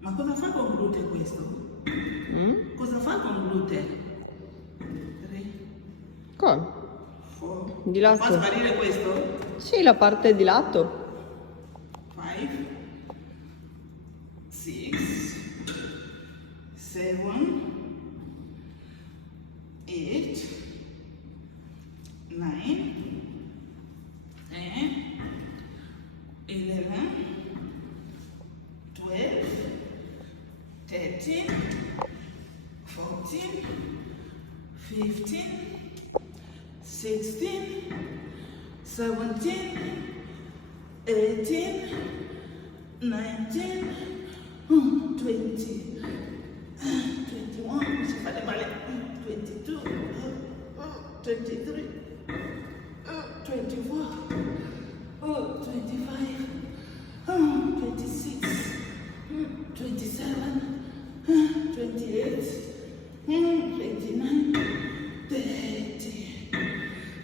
Ma cosa fa con glute questo? Cosa fa con glute? 3, Come? 4. Di lato. Fa sparire questo? Sì, la parte di lato. 5, 6, 7, 8, 9, 10, 11, 12, 13, 14, 15, 16, 17, 18, 19, 20, 21, mi si fate male, 22, 23, 24, 25, 26, 27, 28, 29, 30,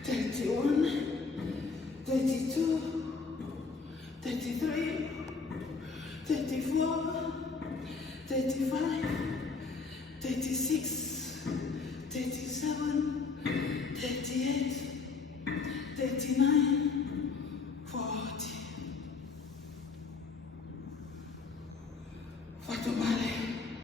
31, 32, 33, 34, 35, 36, 37,